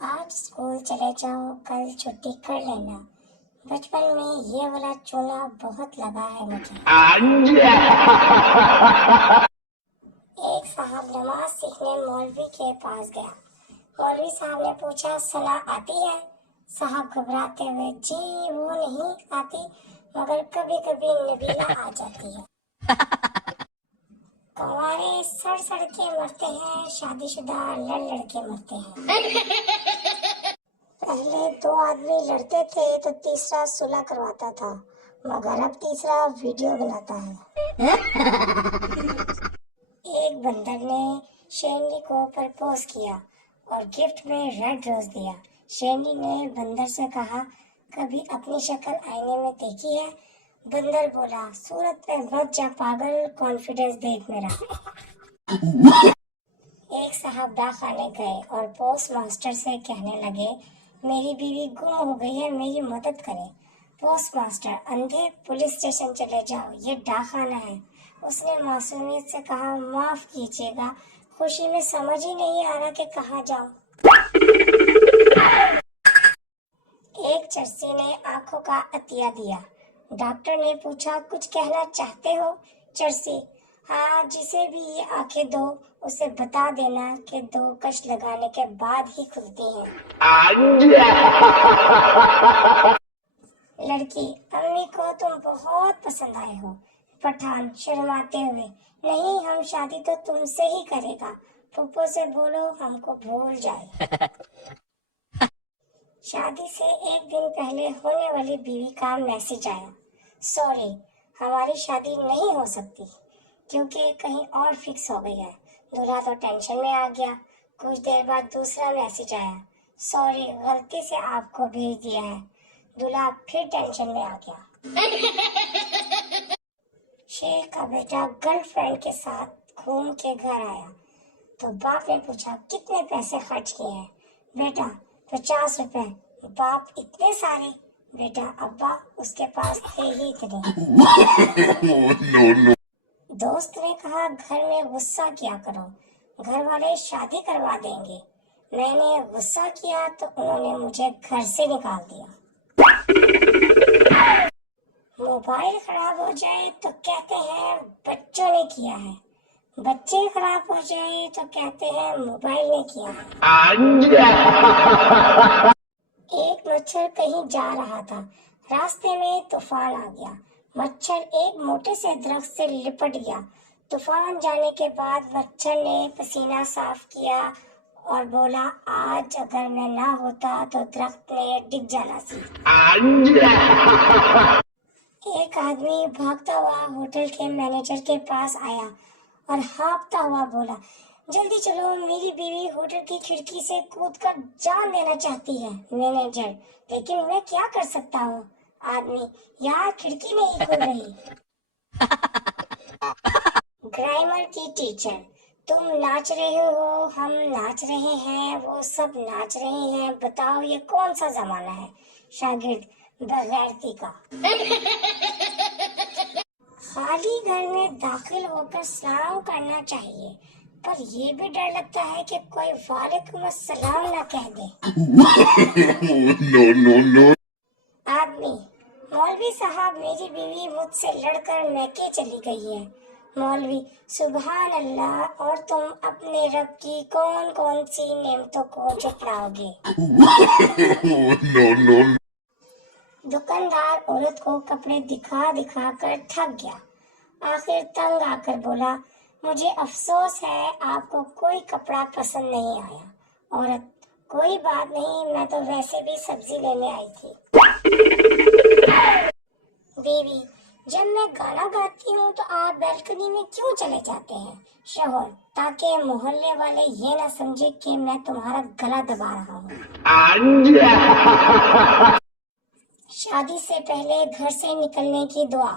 आज स्कूल चले जाओ, कल छुट्टी कर लेना। बचपन में ये वाला चूना बहुत लगा है मुझे। एक साहब नमाज सीखने मौलवी के पास गया। मौलवी साहब ने पूछा, सलाह आती है? साहब घबराते हुए, जी वो नहीं आती, मगर कभी कभी नबीला आ जाती है। कुंवारे सड़ सड़ के मरते हैं, शादीशुदा लड़ लड़ के मरते हैं। पहले दो आदमी लड़ते थे तो तीसरा सुलह करवाता था, मगर अब तीसरा वीडियो बनाता है। एक बंदर ने शेरनी को प्रपोज किया और गिफ्ट में रेड रोज दिया। शेरनी ने बंदर से कहा, कभी अपनी शक्ल आईने में देखी है? बंदर बोला, सूरत पे मत जा पागल, कॉन्फिडेंस देख मेरा। एक साहब डाकखाने गए और पोस्ट मास्टर से कहने लगे, मेरी बीवी गुम हो गई है, मेरी मदद करें। पोस्ट मास्टर, अंधे, पुलिस स्टेशन चले जाओ, ये डाकखाना है। उसने मासूमियत से कहा, माफ कीजिएगा, खुशी में समझ ही नहीं आ रहा कि कहाँ जाऊं। एक चर्सी ने आंखों का अतिया दिया। डॉक्टर ने पूछा, कुछ कहना चाहते हो? चर्सी, हाँ, जिसे भी ये आंखें दो उसे बता देना कि 2 कश लगाने के बाद ही खुलती हैं। लड़की, अम्मी को तुम बहुत पसंद आए हो। पठान शर्माते हुए, नहीं, हम शादी तो तुमसे ही करेगा। फूफो से बोलो हमको भूल जाए। शादी से एक दिन पहले होने वाली बीवी का मैसेज आया, सॉरी, हमारी शादी नहीं हो सकती क्योंकि कहीं और फिक्स हो गई है। दूल्हा तो टेंशन में आ गया। कुछ देर बाद दूसरा मैसेज आया, सॉरी, गलती से आपको भेज दिया है। दूल्हा फिर टेंशन में आ गया। शेख का बेटा गर्लफ्रेंड के साथ घूम के घर आया तो बाप ने पूछा, कितने पैसे खर्च किए हैं? बेटा, 50 रुपए। बाप, इतने सारे? बेटा, अब्बा उसके पास थे ही इतने। दोस्त ने कहा, घर में गुस्सा किया करो, घर वाले शादी करवा देंगे। मैंने गुस्सा किया तो उन्होंने मुझे घर से निकाल दिया। मोबाइल खराब हो जाए तो कहते हैं बच्चों ने किया है, बच्चे खराब हो जाए तो कहते हैं मोबाइल ने किया है। एक मच्छर कहीं जा रहा था, रास्ते में तूफान आ गया। मच्छर एक मोटे से दरख्त से लिपट गया। तूफान जाने के बाद मच्छर ने पसीना साफ किया और बोला, आज अगर मैं ना होता तो दरख्त ने डिग जाना सी। एक आदमी भागता हुआ होटल के मैनेजर के पास आया और हाँफता हुआ बोला, जल्दी चलो, मेरी बीवी होटल की खिड़की से कूदकर जान देना चाहती है। मैनेजर, लेकिन मैं क्या कर सकता हूँ? आदमी, यार खिड़की नहीं खुल रही। ग्रामर की टीचर, तुम नाच रहे हो, हम नाच रहे हैं, वो सब नाच रहे हैं, बताओ ये कौन सा जमाना है? शागिर्द, बगैरती का। खाली घर में दाखिल होकर सलाम करना चाहिए, पर ये भी डर लगता है कि कोई वालेकुम अस्सलाम ना कह दे। नो। आदमी, मौलवी साहब, मेरी बीवी मुझसे लड़कर मैके चली गई है। मौलवी, सुभान अल्लाह, और तुम अपने रब की कौन कौन सी नेमतों को झुटलाओगे? नो। दुकानदार औरत को कपड़े दिखा दिखा कर थक गया। आखिर तंग आकर बोला, मुझे अफसोस है, आपको कोई कपड़ा पसंद नहीं आया। औरत, कोई बात नहीं, मैं तो वैसे भी सब्जी लेने आई थी। बीवी, जब मैं गाना गाती हूँ तो आप बैल्कनी में क्यों चले जाते हैं? शोहर, ताकि मोहल्ले वाले ये ना समझे कि मैं तुम्हारा गला दबा रहा हूँ। शादी से पहले घर से निकलने की दुआ,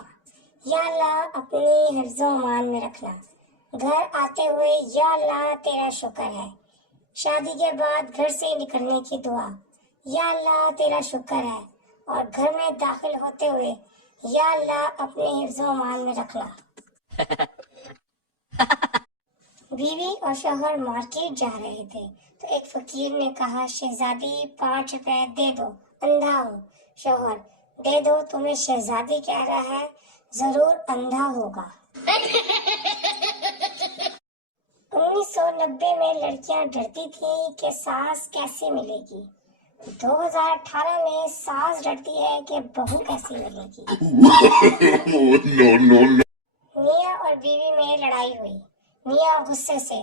या अल्लाह अपनी हिफ्ज़ो मान में रखना। घर आते हुए, या अल्लाह तेरा शुक्र है। शादी के बाद घर से निकलने की दुआ, या अल्लाह तेरा शुक्र है। और घर में दाखिल होते हुए, या अल्लाह अपने हिफ्ज़ो मान में रखना। बीवी और शौहर मार्केट जा रहे थे تو ایک فقیر نے کہا شہزادی 5 روپے دے دو، اندھا ہوں۔ شوہر دے دو، تمہیں شہزادی کہہ رہا ہے، ضرور اندھا ہوگا۔ 1990 میں لڑکیاں ڈرتی تھیں کہ ساس کیسے ملے گی، 2018 میں ساس ڈرتی ہے کہ بہو کیسے ملے گی۔ میاں اور بیوی میں لڑائی ہوئی، میاں غصے سے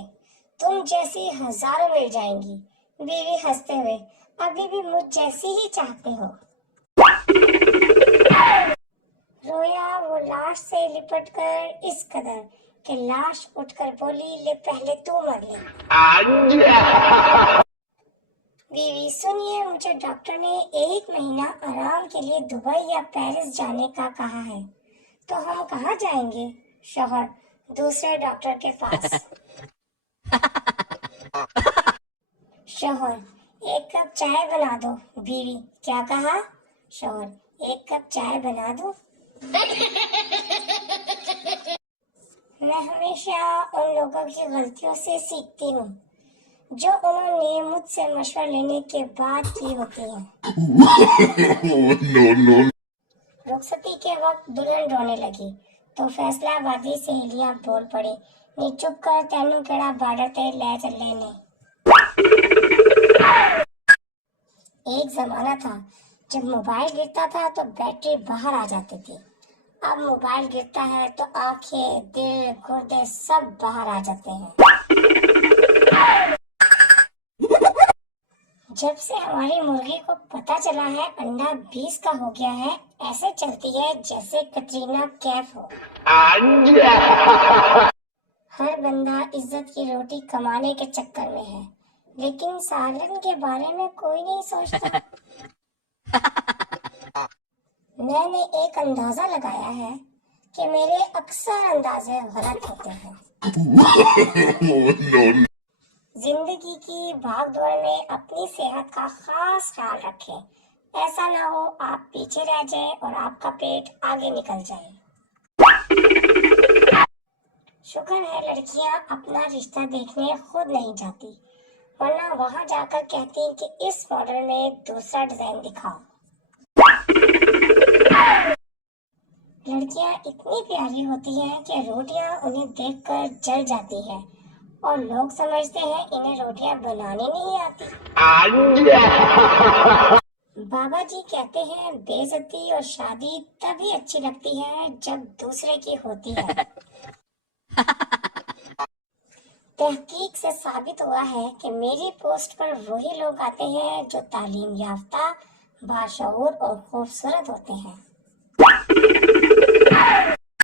تم جیسی ہزاروں مل جائیں گی، بیوی ہنستے ہوئے ابھی بھی مجھ جیسی ہی چاہتے ہو۔ رویا وہ لاش سے لپٹ کر اس قدر کہ لاش اٹھ کر بولی لے پہلے تو مر لے۔ بیوی سنیے، مجھے ڈاکٹر نے 1 مہینہ آرام کے لیے دبئی یا پیرس جانے کا کہا ہے، تو ہم کہاں جائیں گے؟ شوہر دوسرے ڈاکٹر کے پاس۔ شوہر 1 کپ چائے بنا دو۔ بیوی کیا کہا؟ شوہر 1 کپ چائے بنا دو۔ میں ہمیشہ ان لوگوں کی غلطیوں سے سیکھتی ہوں جو انہوں نے مجھ سے مشورہ لینے کے بعد کی ہوتی ہیں۔ رخصتی کے وقت دلہن رونے لگی تو فیصلہ آبادی سہیلیاں بول پڑی نی چپ کر، تینوں کیڑا بارڈر تے لے چلے نے۔ ایک زمانہ تھا جب موبائل گرتا تھا تو بیٹری باہر آ جاتی تھی، اب موبائل گرتا ہے تو آنکھیں، دل، گردے سب باہر آ جاتے ہیں۔ جب سے ہماری مرغی کو پتہ چلا ہے انڈا 20 کا ہو گیا ہے، ایسے چلتی ہے جیسے کٹرینہ کیف ہو۔ ہر بندہ عزت کی روٹی کمانے کے چکر میں ہے، لیکن سالن کے بارے میں کوئی نہیں سوچتا۔ میں نے ایک اندازہ لگایا ہے کہ میرے اکثر اندازے غلط ہوتے ہیں۔ زندگی کی بھاگ دوڑ میں اپنی صحت کا خاص خیال رکھیں، ایسا نہ ہو آپ پیچھے رہ جائیں اور آپ کا پیٹ آگے نکل جائے۔ شکر ہے لڑکیاں اپنا رشتہ دیکھنے خود نہیں جاتی، ورنہ وہاں جا کر کہتی کہ اس ماڈل میں دوسرا ڈیزائن دکھاؤ۔ لڑکیاں اتنی پیاری ہوتی ہیں کہ روٹیاں انہیں دیکھ کر جل جاتی ہیں اور لوگ سمجھتے ہیں انہیں روٹیاں بنانی نہیں آتی۔ بابا جی کہتے ہیں بے عزتی اور شادی تبھی اچھی لگتی ہے جب دوسرے کی ہوتی ہے۔ تحقیق سے ثابت ہوا ہے کہ میری پوسٹ پر وہی لوگ آتے ہیں جو تعلیم یافتہ، باشعور اور خوبصورت ہوتے ہیں۔